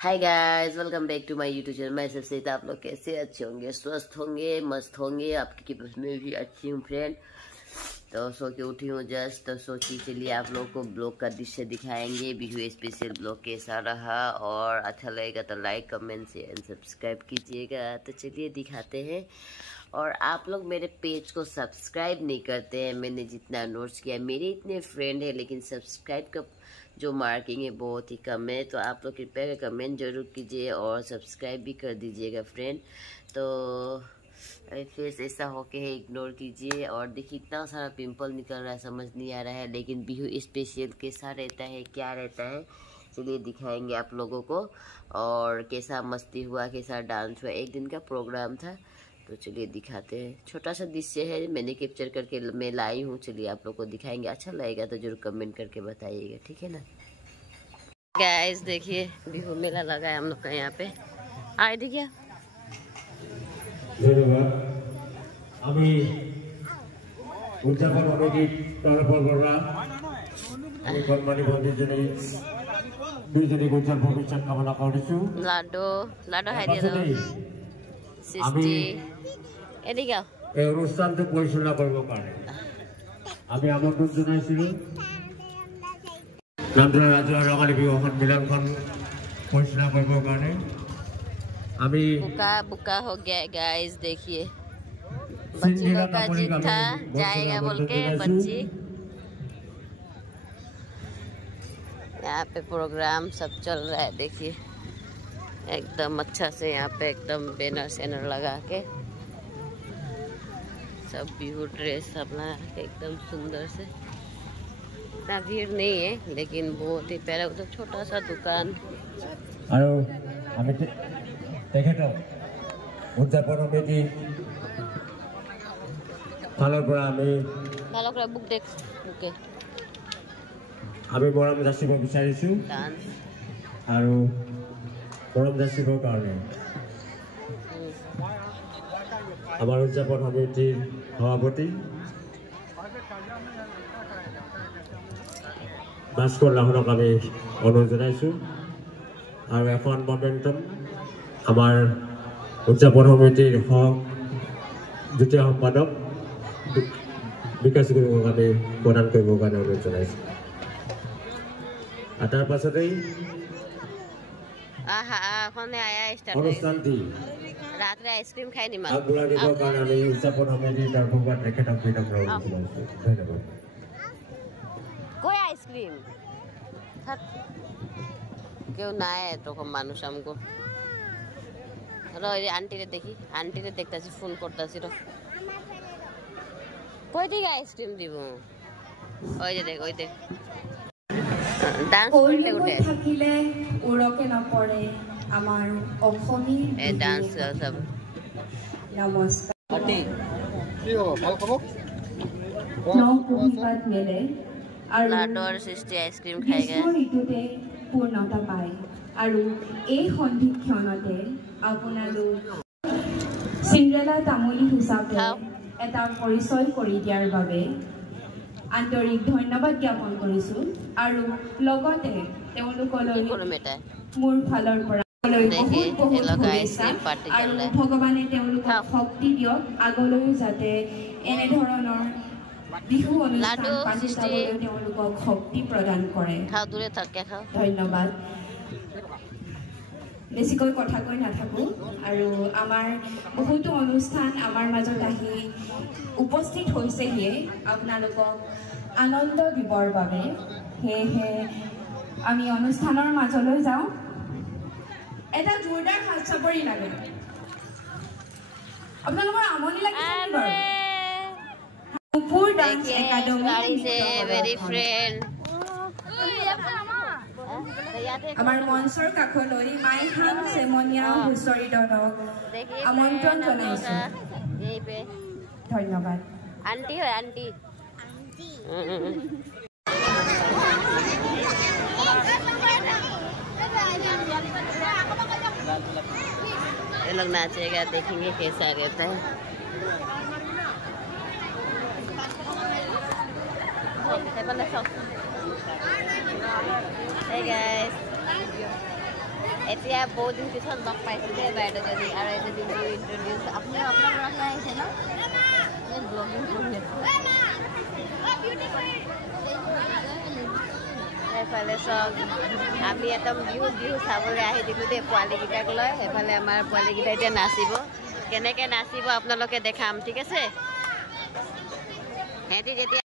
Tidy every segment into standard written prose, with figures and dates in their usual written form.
Hi guys, welcome back to my YouTube channel. मैं सबसे आप लोग कैसे अच्छे होंगे, स्वस्थ होंगे, मस्त होंगे। आपकी किस्मत में भी अच्छी हूँ फ्रेंड। तो सो के उठी हूँ जस्ट, तो सोची चलिए आप लोग को ब्लॉग का दृश्य दिखाएंगे। बिहू स्पेशल ब्लॉग कैसा रहा, और अच्छा लगेगा तो like comment share and subscribe कीजिएगा। तो चलिए दिखाते हैं। और आप लोग मेरे पेज को सब्सक्राइब नहीं करते हैं। मैंने जितना नोट्स किया, मेरे इतने फ्रेंड है लेकिन सब्सक्राइब का जो मार्किंग है बहुत ही कम है। तो आप लोग कृपया कमेंट जरूर कीजिए और सब्सक्राइब भी कर दीजिएगा फ्रेंड। तो फेस ऐसा होके है, इग्नोर कीजिए। और देखिए इतना सारा पिंपल निकल रहा है, समझ नहीं आ रहा है। लेकिन बिहू स्पेशल कैसा रहता है, क्या रहता है, चलिए दिखाएंगे आप लोगों को। और कैसा मस्ती हुआ, कैसा डांस हुआ, एक दिन का प्रोग्राम था। तो चलिए दिखाते हैं। छोटा सा दृश्य है, मैंने कैप्चर करके मैं लाई हूँ। चलिए आप लोग को दिखाएंगे। अच्छा लगेगा तो जरूर कमेंट करके बताइएगा, ठीक है ना। गाइस देखिए, बिहू मेला लगा है हम लोग का यहाँ पे। आए देखिए लाडो लाडो खाई दिया सिस्टी এদিকে এই অনুষ্ঠানটো পৰিচালনা কৰিবৰ কাৰণে আমি আমন্ত্ৰণ জনাইছিলোঁ। নামদৰা ৰাজহুৱা ৰঙালী বিহু সন্মিলনখন পৰিচালনা কৰিবৰ কাৰণে আমি बुका हो गया गाइस। देखिए बच्ची लोग का जिद था, जाएगा बोल के बच्ची। यहाँ पे प्रोग्राम सब चल रहा है। देखिए एकदम अच्छा से यहाँ पे एकदम बैनर सैनर लगा के सब बिहू ड्रेस अपना एकदम सुंदर से। इतना भीड़ नहीं है लेकिन बहुत ही प्यारा। तो छोटा सा दुकान बुक देख बुके আমি মৰম যাচিব বিচাৰিছোঁ আৰু মৰম যাচিবৰ কাৰণে আমাৰ উদযাপন সমিতিৰ সভাপতি ভাস্কৰ লাহনক আমি অনুৰোধ জনাইছোঁ। আৰু এখন মমেণ্টাম আমাৰ উদযাপন সমিতিৰ দ্বিতীয় সম্পাদক বিকাশ গুৰুক আমি প্ৰদান কৰিবৰ কাৰণে অনুৰোধ জনাইছোঁ। আটাৰ পাছতেই অনুষ্ঠানটি ৰাত্ৰে আইচক্ৰীম খাই নিম আগবঢ়াই দিবৰ কাৰণে আমি উদযাপন সমিতিৰ তৰফৰ পৰা তেখেতক ধন্যবাদ। कोई आइसक्रीम क्यों ना है तो मानुष हमको आंटी ने देखी, आंटी ने देखता फोन करता कोई ठीक आइसक्रीम দিব ওই যে দেখ ওই দেখ ডান্স করতে উঠে থাকিলে উড়কে না পড়ে আমার অখনি এ ডান্স সব। নমস্কার আন্টি কি হলো, ভাল খবর নও প্রতিবাদ মেলে আর লাডোর সৃষ্টি আইসক্রিম খাইগে ঋতুতে পূর্ণতা পায়। আৰু এই সন্ধিক্ষণতে আপোনালোক সিন্ড্ৰেলা তামুলী হিচাপে এটা পৰিচয় কৰি দিয়াৰ বাবে আন্তৰিক ধন্যবাদ জ্ঞাপন কৰিছোঁ। আৰু লগতে তেওঁলোকলৈ মোৰ ফালৰ পৰা আৰু ভগৱানে তেওঁলোকক শক্তি দিয়ক, আগলৈও যাতে এনেধৰণৰ বিহু অনুষ্ঠান পাতি চাবলৈ তেওঁলোকক শক্তি প্ৰদান কৰে। ধন্যবাদ। বেছিকৈ কথা কৈ নাথাকোঁ। আৰু আমাৰ বহুতো অনুষ্ঠান আমাৰ মাজত আহি উপস্থিত হৈছেহিয়ে আপোনালোকক আনন্দ দিবৰ বাবে। সেয়েহে আমি অনুষ্ঠানৰ মাজলৈ যাওঁ। এটা জোৰদাৰ হাত চাপৰি লাগে। আপোনালোকৰ আমনি লাগিছে নেকি বাৰু? নুপুৰ ডান্স একাডেমি ভেৰি ফ্ৰেণ্ড আমাৰ মঞ্চৰ কাষলৈ মাইহান চেমনীয়া হুঁচৰি দলক আমন্ত্ৰণ জনাইছোঁ। ধন্যবাদ। আন্টি হয় আন্টি। ये लोग नाचेगा, देखेंगे कैसा रहता है। Hey guys. এতিয়া বহুত দিন পিছত লগ পাইছোঁ দেই বাইদেউজনী আৰু এজনী নিউ ইণ্ট্ৰডিউচ আপুনিও আপোনাৰ ল'ৰালৈ আহিছে ন ব্লগিং কৰি আছে এইফালে চব আমি একদম বিহু চাবলৈ আহি দিলোঁ দেই পোৱালীকেইটাক লৈ সেইফালে আমাৰ পোৱালীকেইটা এতিয়া নাচিব কেনেকৈ নাচিব আপোনালোকে দেখাম ঠিক আছে সিহঁতি যেতিয়া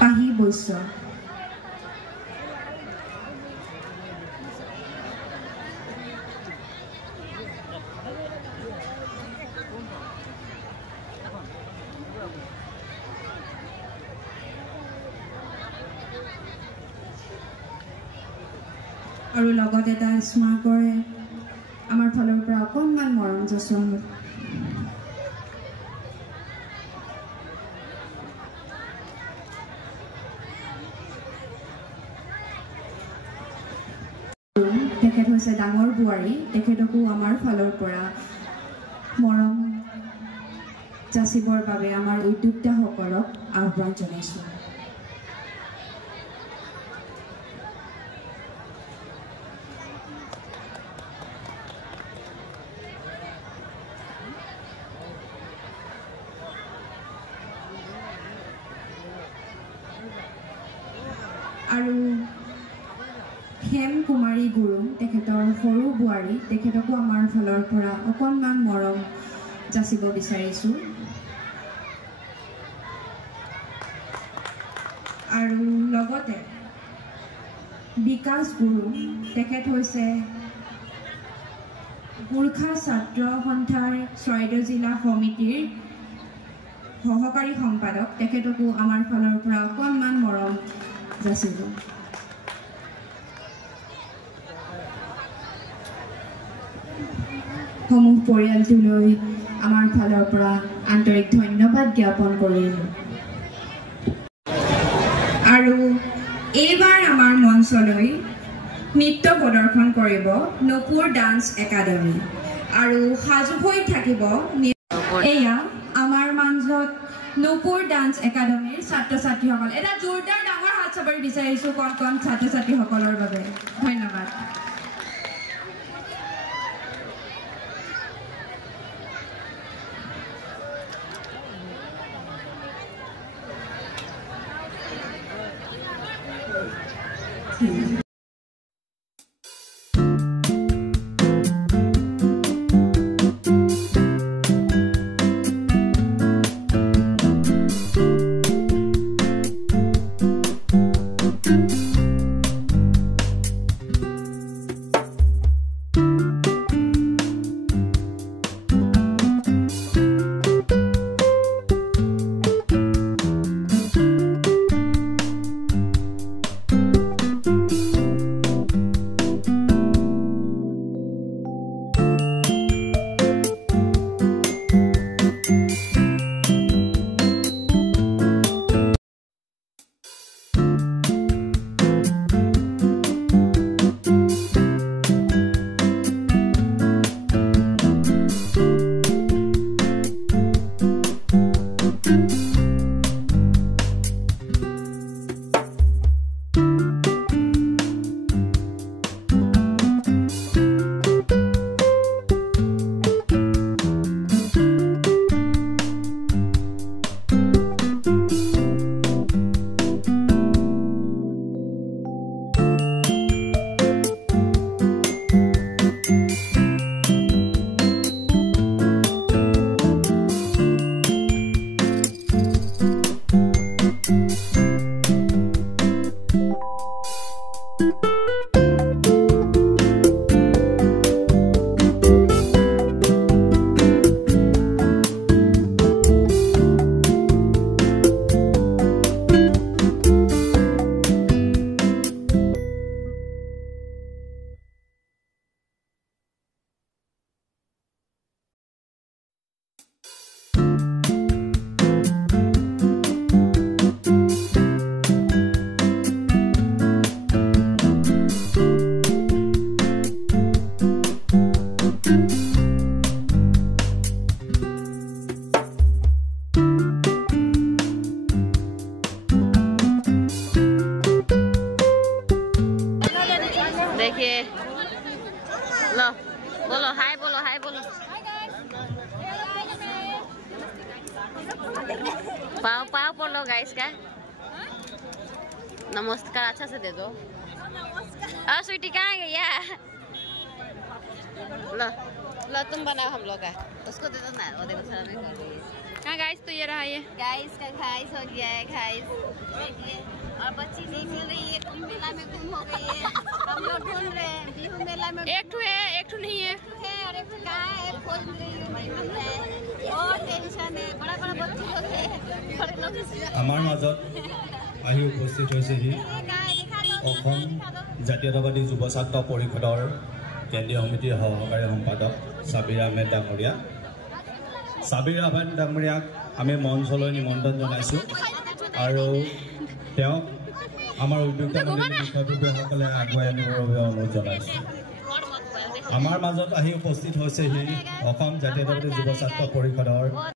পাহি বৈশ্য আৰু লগত এটা স্মাৰকৰে আমাৰ ফালৰ পৰা অকণমান মৰম যচন তেখেত হৈছে ডাঙৰ বোৱাৰী তেখেতকো আমাৰ ফালৰ পৰা মৰম যাচিবৰ বাবে আমাৰ উদ্যোক্তাসকলক আহ্বান জনাইছোঁ আৰু হেম কুমাৰী গুৰু তেখেতৰ সৰু বোৱাৰী তেখেতকো আমাৰ ফালৰ পৰা অকণমান মৰম যাচিব বিচাৰিছোঁ আৰু লগতে বিকাশ গুৰু তেখেত হৈছে গোৰ্খা ছাত্ৰ সন্থাৰ চৰাইদেউ জিলা সমিতিৰ সহকাৰী সম্পাদক তেখেতকো আমাৰ ফালৰ পৰা অকণমান মৰম যাচিলোঁ। সমূহ পৰিয়ালটোলৈ আমাৰ ফালৰ পৰা আন্তৰিক ধন্যবাদ জ্ঞাপন কৰিলোঁ। আৰু এইবাৰ আমাৰ মঞ্চলৈ নৃত্য প্ৰদৰ্শন কৰিব নপুৰ ডান্স একাডেমী আৰু সাজু হৈ থাকিব এয়া আমাৰ মাজত নপুৰ ডান্স একাডেমীৰ ছাত্ৰ ছাত্ৰীসকল। এটা জোৰদাৰ ডাঙৰ হাত চাপৰি বিচাৰিছোঁ কণ কণ ছাত্ৰ ছাত্ৰীসকলৰ বাবে। ধন্যবাদ। देखिए लो बोलो हाय बोलो पाव पाव बोलो गाइस का नमस्कार अच्छा से दे दो। स्वीटी कहाँ गई है? लो तुम बनाओ हम लोग का उसको दे दो ना। वो देखो थोड़ा नहीं कर रही है। हाँ गाइस तो ये रहा ये गाइस का खाइस हो गया है खाइस देखिए। और बच्ची नहीं मिल रही है कुंभ मेला में गुम हो गई है। हम लोग ढूंढ रहे हैं बिहू मेला में। एक ठू है एक ठू नहीं है और एक कहाँ है खोज रही है और टेंशन है बड़ा बच्ची लोग है बड़े लोग আমাৰ মাজত আহি উপস্থিত হৈছেহি অসম জাতীয়তাবাদী যুৱ ছাত্ৰ পৰিষদৰ কেন্দ্ৰীয় সমিতিৰ সহকাৰী সম্পাদক সাবিৰ আহমেদ ডাঙৰীয়া। সাবিৰ আহমেদ ডাঙৰীয়াক আমি মঞ্চলৈ নিমন্ত্ৰণ জনাইছোঁ আৰু তেওঁক আমাৰ উদ্যোক্তা বিষয়ববীয়াসকলে আগুৱাই আনিবৰ বাবে অনুৰোধ জনাইছোঁ। আমাৰ মাজত আহি উপস্থিত হৈছেহি অসম জাতীয়তাবাদী যুৱ ছাত্ৰ পৰিষদৰ